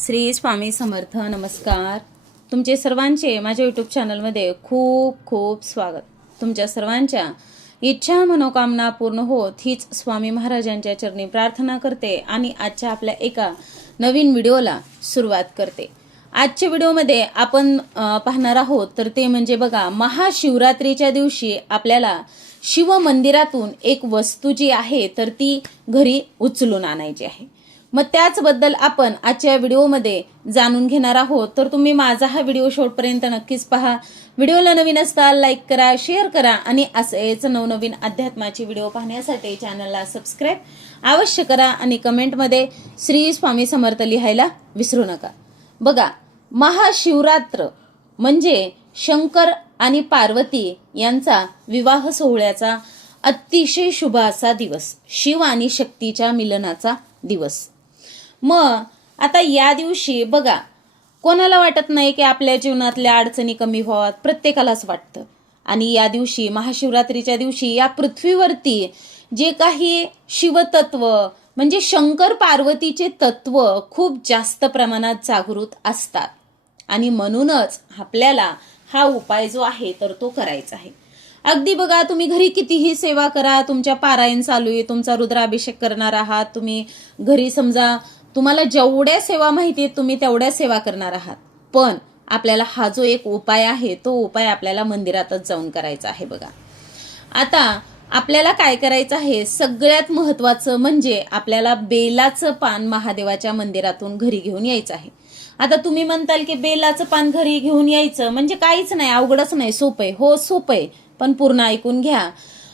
श्री स्वामी समर्थ नमस्कार. तुमचे सर्वांचे माझ्या यूट्यूब चॅनलमध्ये खूप खूप स्वागत. तुमच्या सर्वांच्या इच्छा मनोकामना पूर्ण होत हीच स्वामी महाराजांच्या चरणी प्रार्थना करते आणि आजच्या आपल्या एका नवीन व्हिडिओला सुरुवात करते. आजच्या व्हिडिओमध्ये आपण पाहणार आहोत तर ते म्हणजे बघा महाशिवरात्रीच्या दिवशी आपल्याला शिव मंदिरातून एक वस्तू जी आहे तर ती घरी उचलून आणायची आहे. मग त्याचबद्दल आपण आजच्या व्हिडिओमध्ये जाणून घेणार आहोत. तर तुम्ही माझा हा व्हिडिओ शेवटपर्यंत नक्कीच पहा. व्हिडिओला नवीन असताल लाईक करा शेअर करा आणि असेच नवनवीन अध्यात्माचे व्हिडिओ पाहण्यासाठी चॅनलला सबस्क्राईब अवश्य करा आणि कमेंटमध्ये श्री स्वामी समर्थ लिहायला विसरू नका. बघा महाशिवरात्र म्हणजे शंकर आणि पार्वती यांचा विवाह सोहळ्याचा अतिशय शुभ असा दिवस शिव आणि शक्तीच्या मिलनाचा दिवस. मग आता या दिवशी बघा कोणाला वाटत नाही की आपल्या जीवनातल्या अडचणी कमी व्हाव्यात प्रत्येकालाच वाटतं. आणि या दिवशी महाशिवरात्रीच्या दिवशी या पृथ्वीवरती जे काही शिवतत्व म्हणजे शंकर पार्वतीचे तत्व खूप जास्त प्रमाणात जागृत असतात. आणि म्हणूनच आपल्याला हा उपाय जो आहे तर तो करायचा आहे. अगदी बघा तुम्ही घरी कितीही सेवा करा तुमच्या पारायण चालू आहे तुमचा रुद्राभिषेक करणार आहात तुम्ही घरी समजा तुम्हाला जेवढ्या सेवा माहिती आहेत तुम्ही तेवढ्या सेवा करणार आहात. पण आपल्याला हा जो एक उपाय आहे तो उपाय आपल्याला मंदिरातच जाऊन करायचा आहे बघा. आता आपल्याला काय करायचं आहे? सगळ्यात महत्वाचं म्हणजे आपल्याला बेलाचं पान महादेवाच्या मंदिरातून घरी घेऊन यायचं आहे. आता तुम्ही म्हणताल की बेलाचं पान घरी घेऊन यायचं म्हणजे काहीच नाही अवघडच नाही सोपं आहे. हो सोपं आहे. पण पूर्ण ऐकून घ्या.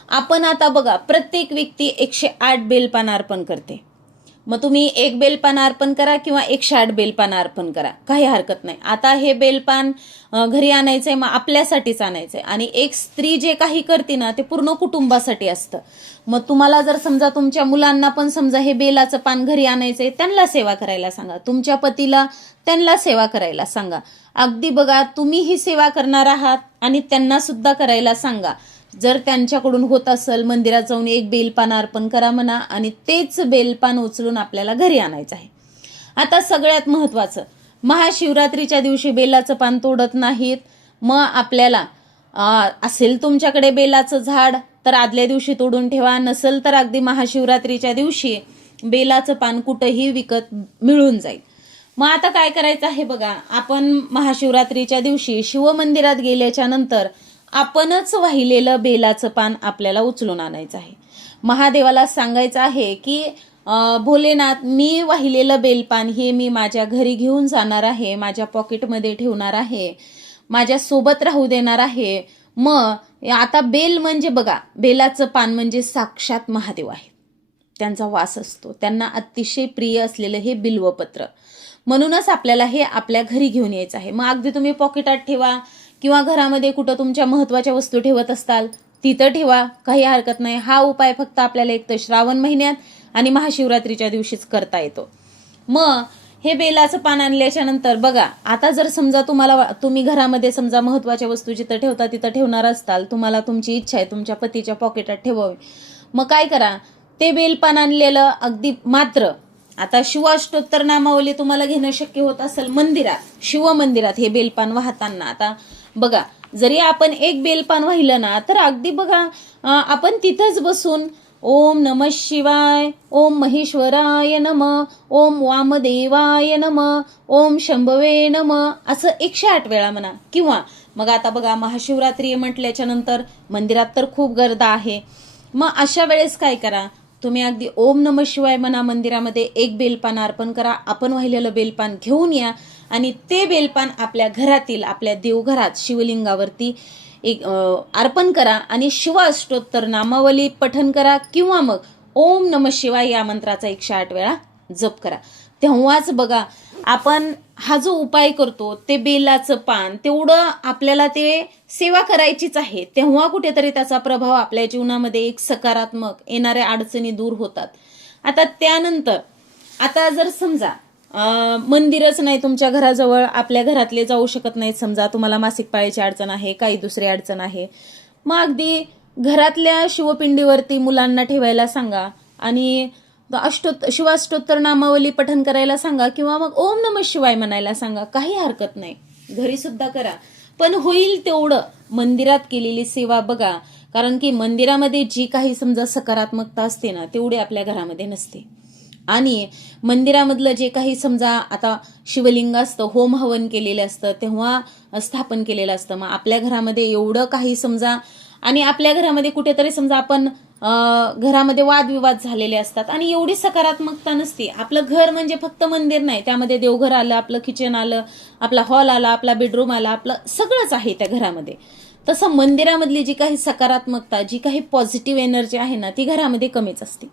आपण आता बघा प्रत्येक व्यक्ती एकशे आठ बेलपान अर्पण करते. मग तुम्ही एक बेलपान अर्पण करा किंवा एकशे आठ बेलपान अर्पण करा. काही हरकत नाही. आता हे बेलपान घरी आणायचंय मग आपल्यासाठीच आणायचंय. आणि एक स्त्री जे काही करते ना ते पूर्ण कुटुंबासाठी असतं. मग तुम्हाला जर समजा तुमच्या मुलांना पण समजा हे बेलाचं पान घरी आणायचंय त्यांना सेवा करायला सांगा. तुमच्या पतीला त्यांना सेवा करायला सांगा. अगदी बघा तुम्ही ही सेवा करणार आहात आणि त्यांना सुद्धा करायला सांगा. जर त्यांच्याकडून होत असेल मंदिरात जाऊन एक बेलपान अर्पण करा म्हणा आणि तेच बेलपान उचलून आपल्याला घरी आणायचं आहे. आता सगळ्यात महत्वाचं महाशिवरात्रीच्या दिवशी बेलाचं पान तोडत नाहीत. मग आपल्याला असेल तुमच्याकडे बेलाचं झाड तर आदल्या दिवशी तोडून ठेवा. नसेल तर अगदी महाशिवरात्रीच्या दिवशी बेलाचं पान कुठंही विकत मिळून जाईल. मग आता काय करायचं आहे बघा आपण महाशिवरात्रीच्या दिवशी शिवमंदिरात गेल्याच्यानंतर आपणच वाहिलेलं बेलाचं पान आपल्याला उचलून आणायचं आहे. महादेवाला सांगायचं आहे की भोलेनाथ मी वाहिलेलं बेलपान हे मी माझ्या घरी घेऊन जाणार आहे माझ्या पॉकेटमध्ये ठेवणार आहे माझ्या सोबत राहू देणार आहे. मग आता बेल म्हणजे बघा बेलाचं पान म्हणजे साक्षात महादेव आहे. त्यांचा वास असतो त्यांना अतिशय प्रिय असलेलं हे बिल्वपत्र. म्हणूनच आपल्याला हे आपल्या घरी घेऊन यायचं आहे. मग अगदी तुम्ही पॉकेटात ठेवा किंवा घरामध्ये कुठं तुमच्या महत्त्वाच्या वस्तू ठेवत असताल तिथं ठेवा. काही हरकत नाही. हा उपाय फक्त आपल्याला एक तर श्रावण महिन्यात आणि महाशिवरात्रीच्या दिवशीच करता येतो. मग हे बेलाचं पान आणल्याच्या नंतर बघा आता जर समजा तुम्हाला तुम्ही घरामध्ये समजा महत्त्वाच्या वस्तू जिथं ठेवता तिथं ठेवणार असताल तुम्हाला तुमची इच्छा आहे तुमच्या पतीच्या पॉकेटात ठेवावी. मग काय करा ते बेलपान आणलेलं अगदी मात्र आता शिवाष्टोत्तर नामावली तुम्हाला घेणं शक्य होत असेल मंदिरात शिव मंदिरात हे बेलपान वाहताना. आता बघा जरी आपण एक बेलपान वाहिलं ना तर अगदी बघा आपण तिथंच बसून ओम नम शिवाय ओम महेश्वराय नम ओम वामदेवाय नम ओम शंभवे नम असं एकशे आठ वेळा म्हणा. किंवा मग आता बघा महाशिवरात्री म्हटल्याच्या नंतर मंदिरात तर खूप गर्दा आहे. मग अशा वेळेस काय करा? तुम्ही अगदी ओम नम शिवाय म्हणा मंदिरामध्ये एक बेलपान अर्पण करा. आपण वाहिलेलं बेलपान घेऊन या. आणि ते बेलपान आपल्या घरातील आपल्या देवघरात शिवलिंगावरती एक अर्पण करा. आणि शिव अष्टोत्तर नामावली पठन करा किंवा मग ओम नम शिवाय या मंत्राचा एकशे आठ वेळा जप करा. तेव्हाच बघा आपण हा जो उपाय करतो ते बेलाचं पान तेवढं आपल्याला ते सेवा करायचीच आहे. तेव्हा कुठेतरी त्याचा प्रभाव आपल्या जीवनामध्ये एक सकारात्मक येणाऱ्या अडचणी दूर होतात. आता त्यानंतर आता जर समजा मंदिरच नाही तुमच्या घराजवळ आपल्या घरातले जाऊ शकत नाहीत. समजा तुम्हाला मासिक पाळीची अडचण आहे काही दुसरी अडचण आहे. मग अगदी घरातल्या शिवपिंडीवरती मुलांना ठेवायला सांगा आणि तर शिवाष्टोत्तर नामावली पठन करायला सांगा किंवा मग ओम नम शिवाय म्हणायला सांगा. काही हरकत नाही. घरी सुद्धा करा. पण होईल तेवढं. मंदिरात केलेली सेवा बघा. कारण की मंदिरामध्ये जी काही समजा सकारात्मकता असते ना तेवढी आपल्या घरामध्ये नसते. आणि मंदिरामधलं जे काही समजा आता शिवलिंग असतं होम हवन केलेलं असतं तेव्हा स्थापन केलेलं असतं. मग आपल्या घरामध्ये एवढं काही समजा आणि आपल्या घरामध्ये कुठेतरी समजा आपण घरामध्ये वादविवाद झालेले असतात आणि एवढी सकारात्मकता नसते. आपलं घर म्हणजे फक्त मंदिर नाही. त्यामध्ये देवघर आलं आपलं किचन आलं आपला हॉल आला आपला बेडरूम आला आपलं सगळंच आहे त्या घरामध्ये. तसं मंदिरामधली जी काही सकारात्मकता जी काही पॉझिटिव्ह एनर्जी आहे ना ती घरामध्ये कमीच असते.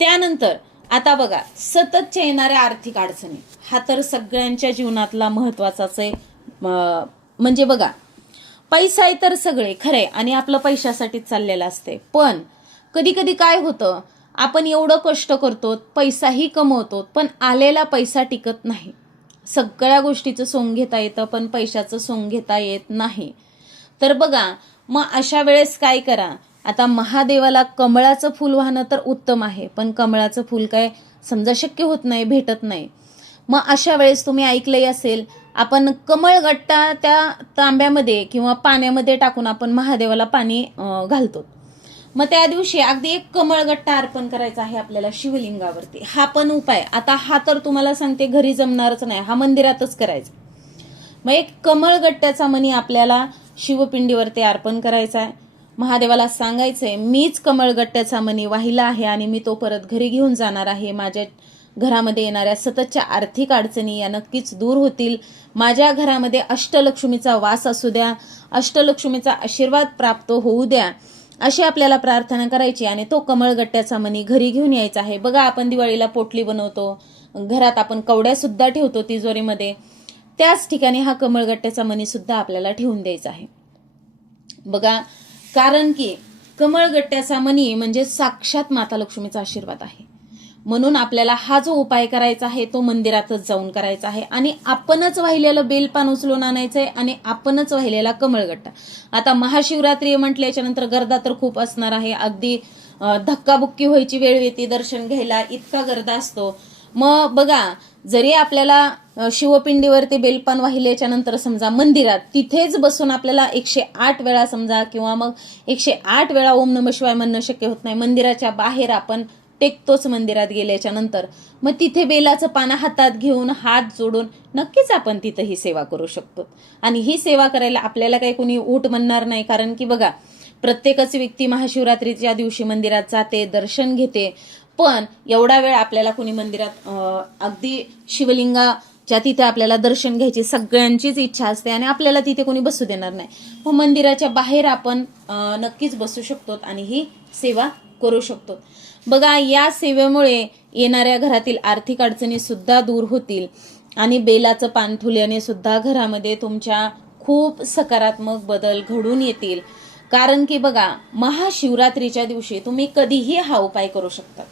त्यानंतर आता बघा सततच्या येणाऱ्या आर्थिक अडचणी. हा तर सगळ्यांच्या जीवनातला महत्त्वाचाच आहे. म्हणजे बघा पैसा आहे तर सगळे खरे आणि आपलं पैशासाठीच चाललेलं असते पण कधी कधी काय होतं आपण एवढं कष्ट करतो पैसाही कमवतो पण आलेला पैसा टिकत नाही. सगळ्या गोष्टीचं सोंग घेता येतं पण पैशाचं सोंग घेता येत नाही. तर बघा मग अशा वेळेस काय करा आता महादेवाला कमळाचं फूल वाहणं तर उत्तम आहे पण कमळाचं फूल काय समजा शक्य होत नाही भेटत नाही. मग अशा वेळेस तुम्ही ऐकलंही असेल आपण कमळगट्टा त्या तांब्यामध्ये किंवा पाण्यामध्ये टाकून आपण महादेवाला पाणी घालतो. मग त्या दिवशी अगदी एक कमळगट्टा अर्पण करायचा आहे आपल्याला शिवलिंगावरती. हा पण उपाय. आता हा तर तुम्हाला सांगते घरी जमणारच नाही. हा मंदिरातच करायचा. मग एक कमळगट्ट्याचा मणी आपल्याला शिवपिंडीवरती अर्पण करायचा आहे. महादेवाला सांगायचंय मीच कमळगट्ट्याचा मणी वाहिला आहे आणि मी तो परत घरी घेऊन जाणार आहे. माझ्या घरामध्ये येणाऱ्या सततच्या आर्थिक अडचणी या नक्कीच दूर होतील. माझ्या घरामध्ये अष्टलक्ष्मीचा वास असू द्या अष्टलक्ष्मीचा आशीर्वाद प्राप्त होऊ द्या. अशी आपल्याला प्रार्थना करायची आणि तो कमळगट्ट्याचा मणी घरी घेऊन यायचा आहे. बघा आपण दिवाळीला पोटली बनवतो. घरात आपण कवड्या सुद्धा ठेवतो तिजोरीमध्ये. त्याच ठिकाणी हा कमळगट्ट्याचा मणी सुद्धा आपल्याला ठेवून द्यायचा आहे. बघा कारण की कमळगट्ट्याचा मणी म्हणजे साक्षात माता लक्ष्मीचा आशीर्वाद आहे. म्हणून आपल्याला हा जो उपाय करायचा आहे तो मंदिरातच जाऊन करायचा आहे. आणि आपणच वाहिलेलं बेलपान उचलून आणायचं आहे आणि आपणच वाहिलेला कमळगट्टा. आता महाशिवरात्री म्हटल्याच्या नंतर गर्दा तर खूप असणार आहे. अगदी धक्काबुक्की व्हायची वेळ येते दर्शन घ्यायला इतका गर्दा असतो. मग बघा जरी आपल्याला शिवपिंडीवरती बेलपान वाहिल्याच्या नंतर समजा मंदिरात तिथेच बसून आपल्याला एकशे आठ वेळा समजा किंवा मग एकशे आठ वेळा ओम नम शिवाय म्हणणं शक्य होत नाही. मंदिराच्या बाहेर आपण टेकतोच मंदिरात गेल्याच्यानंतर मग तिथे बेलाचं पानं हातात घेऊन हात जोडून नक्कीच आपण तिथं ही सेवा करू शकतो. आणि ही सेवा करायला आपल्याला काही कोणी ऊट म्हणणार नाही कारण की बघा प्रत्येकच व्यक्ती महाशिवरात्रीच्या दिवशी मंदिरात जाते दर्शन घेते पण एवढा वेळ आपल्याला कोणी मंदिरात अगदी अगदी शिवलिंगाच्या तिथे आपल्याला दर्शन घ्यायची सगळ्यांचीच इच्छा असते आणि आपल्याला तिथे कोणी बसू देणार नाही. मग मंदिराच्या बाहेर आपण नक्कीच बसू शकतो आणि ही सेवा करू शकतो. बघा या सेवेमुळे येणाऱ्या घरातील आर्थिक अडचणी सुद्धा दूर होतील. आणि बेलाचं पान ठुल्याने सुद्धा घरामध्ये तुमच्या खूप सकारात्मक बदल घडून येतील. कारण की बघा महाशिवरात्रीच्या दिवशी तुम्ही कधीही हा उपाय करू शकता.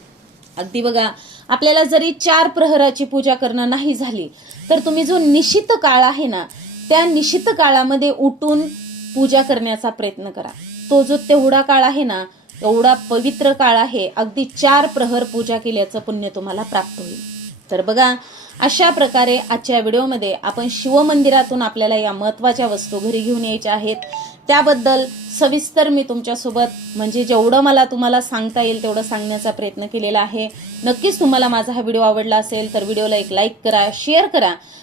अगदी बघा आपल्याला जरी चार प्रहराची पूजा करणं नाही झाली तर तुम्ही जो निश्चित काळ आहे ना त्या निश्चित काळामध्ये उठून पूजा करण्याचा प्रयत्न करा. तो जो तेवढा काळ आहे ना एवढा पवित्र काळ आहे. अगदी चार प्रहर पूजा केल्याचं पुण्य तुम्हाला प्राप्त होईल. तर बघा अशा प्रकारे आजच्या व्हिडिओमध्ये आपण शिवमंदिरातून आपल्याला या महत्त्वाच्या वस्तू घरी घेऊन यायच्या आहेत. त्याबद्दल सविस्तर मी तुमच्यासोबत म्हणजे जेवढं मला तुम्हाला सांगता येईल तेवढं सांगण्याचा प्रयत्न केलेला आहे. नक्कीच तुम्हाला माझा हा व्हिडिओ आवडला असेल तर व्हिडिओला एक लाईक करा शेअर करा.